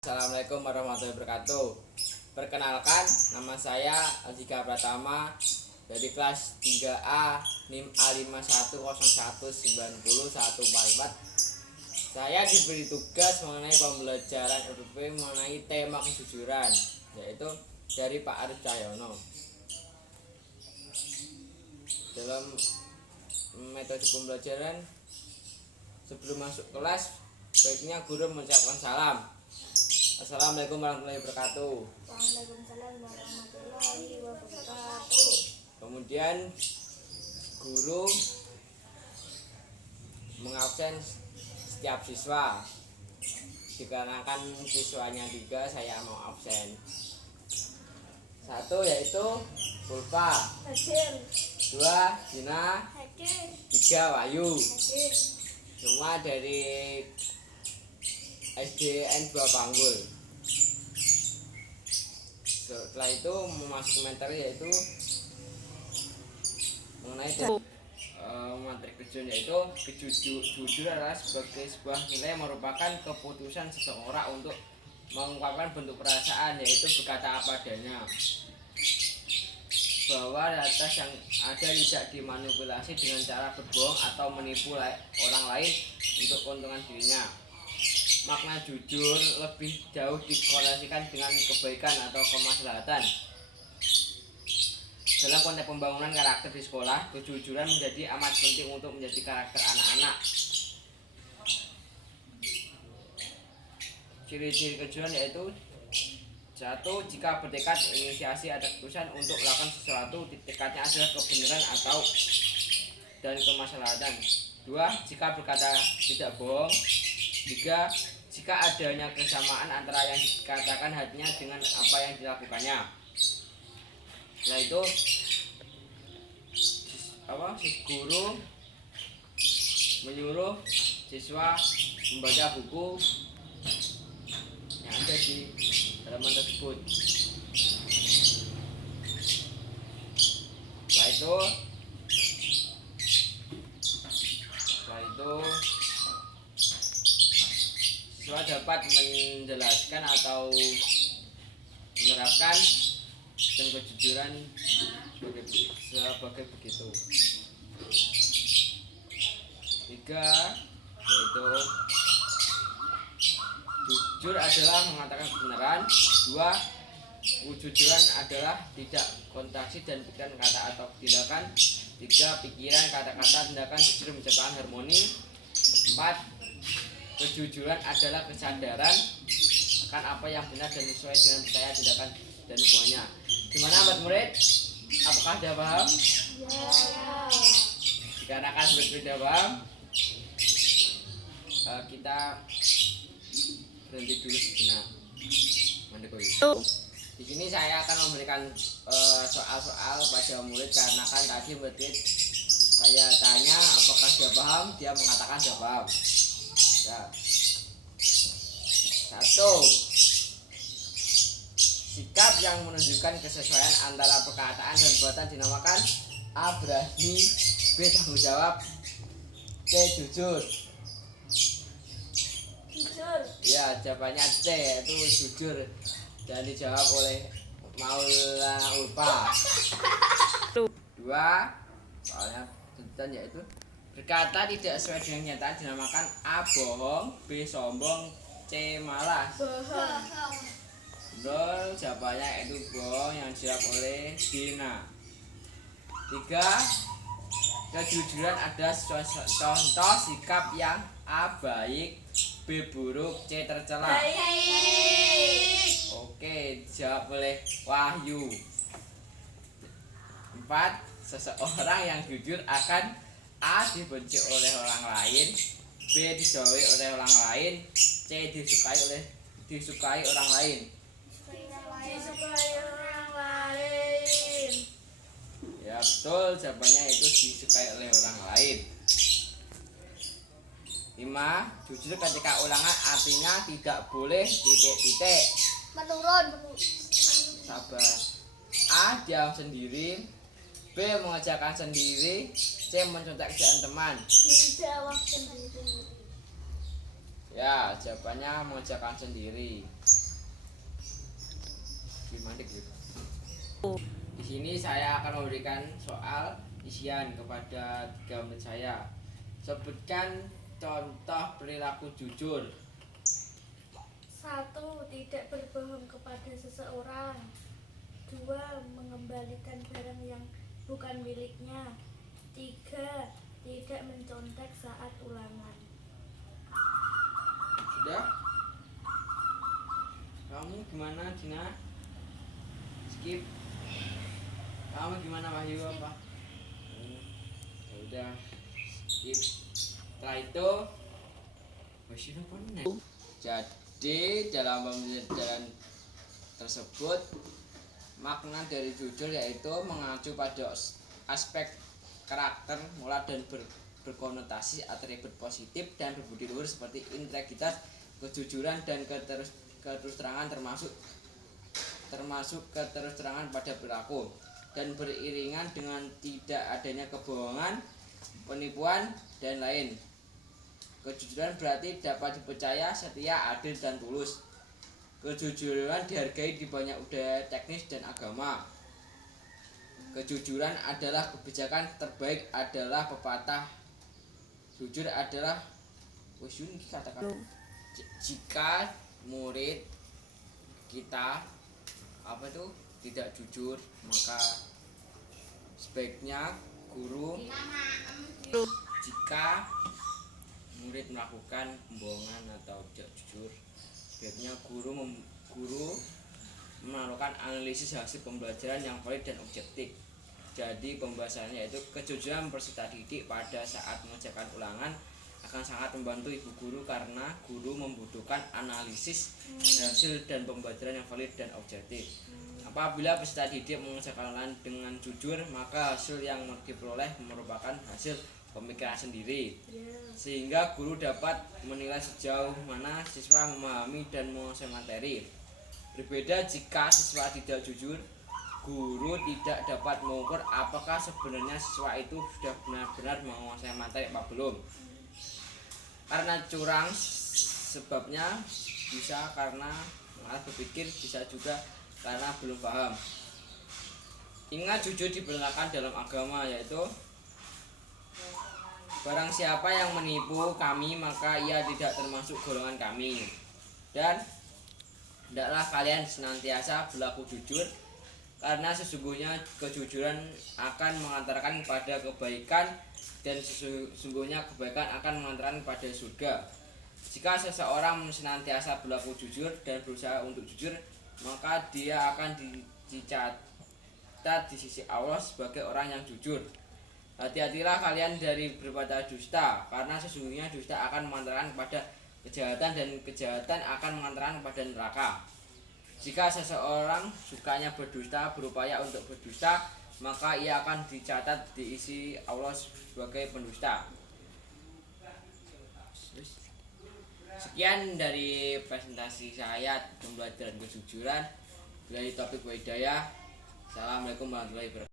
Assalamualaikum warahmatullahi wabarakatuh. Perkenalkan, nama saya Azika Pratama dari kelas 3A NIM A51019014. Saya diberi tugas mengenai pembelajaran UPP mengenai tema kejujuran, yaitu dari Pak Arif Cahyono. Dalam metode pembelajaran, sebelum masuk kelas, baiknya guru mengucapkan salam. Assalamualaikum warahmatullahi wabarakatuh. Waalaikumsalam warahmatullahi wabarakatuh. Kemudian guru mengabsen setiap siswa. Dikarenakan siswanya 3, saya mau absen. 1 yaitu Pulpa, Hadir. 2 Dina, Hadir. 3 Wahyu. Hadir. Semua dari SDN 2 Panggul. Setelah itu memasuki materi yaitu mengenai materi kejujuran, yaitu kejujuran adalah sebagai sebuah nilai merupakan keputusan seseorang untuk mengungkapkan bentuk perasaan, yaitu berkata apa adanya, bahwa data yang ada tidak dimanipulasi dengan cara berbohong atau menipu orang lain untuk keuntungan dirinya. Makna jujur lebih jauh dikorelasikan dengan kebaikan atau kemaslahatan. Dalam konteks pembangunan karakter di sekolah, kejujuran menjadi amat penting untuk menjadi karakter anak-anak. Ciri-ciri kejujuran yaitu 1. Jika bertekad inisiasi ada keputusan untuk melakukan sesuatu, tekadnya adalah kebenaran atau dan kemaslahatan. 2. Jika berkata tidak bohong. 3. Jika adanya kesamaan antara yang dikatakan hatinya dengan apa yang dilakukannya. Setelah itu guru menyuruh siswa membaca buku yang ada di halaman tersebut. Setelah itu siswa dapat menjelaskan atau menerapkan sistem kejujuran sebagai begitu. 3. Yaitu jujur adalah mengatakan kebenaran. 2. Kejujuran adalah tidak kontraksi dan pikiran, kata atau tindakan. 3. Pikiran, kata-kata, tindakan jujur menciptakan harmoni. 4. Kejujuran adalah kesadaran akan apa yang benar dan sesuai dengan percaya, tindakan, dan hubungannya. Gimana buat murid? Apakah sudah paham? Ya. Dikarenakan berbeda paham, kita berhenti dulu sejenak. Di sini saya akan memberikan soal-soal pada murid, karena kan tadi murid saya tanya apakah sudah paham, dia mengatakan sudah paham. Ya. 1. Sikap yang menunjukkan kesesuaian antara perkataan dan perbuatan dinamakan A. Berani, B. Tanggung jawab, C. Jujur. Jujur. Ya, jawabannya C, yaitu jujur, dan dijawab oleh Maulana Ulfa. 2. Soalnya tuntutan yaitu berkata tidak sesuai dengan kenyataan dinamakan A. Bohong, B. Sombong, C. Malas. Bohong. Betul, jawabannya yaitu bohong, yang dijawab oleh Dina. 3. Kejujuran ada contoh sikap yang A. Baik, B. Buruk, C. Tercela. Baik. Oke, dijawab oleh Wahyu. 4. Seseorang yang jujur akan A. Dibenci oleh orang lain, B. dijauhi oleh orang lain, C. disukai orang lain. Disukai orang lain. Ya betul, jawabannya itu disukai oleh orang lain. 5. Jujur ketika ulangan artinya tidak boleh titik-titik. Menurun. Sabar. A. Diam sendiri, B. mengerjakan sendiri, C. mencontek kerjaan teman. Dijawab sendiri. Ya, jawabannya mengerjakan sendiri. Gimana gitu? Di sini saya akan memberikan soal isian kepada 3 menit saya. Sebutkan contoh perilaku jujur. 1. Tidak berbohong kepada seseorang. 2. Mengembalikan barang yang bukan miliknya. 3. Tidak mencontek saat ulangan. Sudah? Kamu gimana, Dina? Skip. Kamu gimana, Wahyu? Apa? Ya udah. Skip. Setelah itu Wahyu apa nih? Jadi dalam pembelajaran tersebut makna dari jujur yaitu mengacu pada aspek karakter, moral dan berkonotasi atribut positif dan berbudi luhur seperti integritas, kejujuran dan keterus-terangan termasuk keterus-terangan pada perilaku dan beriringan dengan tidak adanya kebohongan, penipuan dan lain. Kejujuran berarti dapat dipercaya, setia, adil dan tulus. Kejujuran dihargai di banyak budaya teknis dan agama. Kejujuran adalah kebijakan terbaik adalah pepatah. Jujur adalah kata-kata. Jika murid kita tidak jujur, maka sebaiknya guru jika murid melakukan pembohongan atau tidak jujur, sebaiknya guru melakukan analisis hasil pembelajaran yang valid dan objektif. Jadi pembahasannya yaitu kejujuran peserta didik pada saat mengerjakan ulangan akan sangat membantu ibu guru karena guru membutuhkan analisis hasil dan pembelajaran yang valid dan objektif. Apabila peserta didik mengerjakan ulangan dengan jujur, maka hasil yang diperoleh merupakan hasil pemikiran sendiri, sehingga guru dapat menilai sejauh mana siswa memahami dan menguasai materi. Berbeda jika siswa tidak jujur, guru tidak dapat mengukur apakah sebenarnya siswa itu sudah benar-benar menguasai materi apa belum. Karena curang sebabnya bisa karena malah berpikir, bisa juga karena belum paham. Ingat, jujur diperintahkan dalam agama yaitu barang siapa yang menipu kami maka ia tidak termasuk golongan kami. Dan hendaklah kalian senantiasa berlaku jujur, karena sesungguhnya kejujuran akan mengantarkan kepada kebaikan dan sesungguhnya kebaikan akan mengantarkan kepada surga. Jika seseorang senantiasa berlaku jujur dan berusaha untuk jujur, maka dia akan dicatat di sisi Allah sebagai orang yang jujur. Hati-hatilah kalian dari berkata dusta, karena sesungguhnya dusta akan mengantarkan kepada kejahatan dan kejahatan akan mengantarkan kepada neraka. Jika seseorang sukanya berdusta, berupaya untuk berdusta, maka ia akan dicatat di sisi Allah sebagai pendusta. Sekian dari presentasi saya pembelajaran kejujuran dari topik Hidayah. Assalamualaikum warahmatullahi wabarakatuh.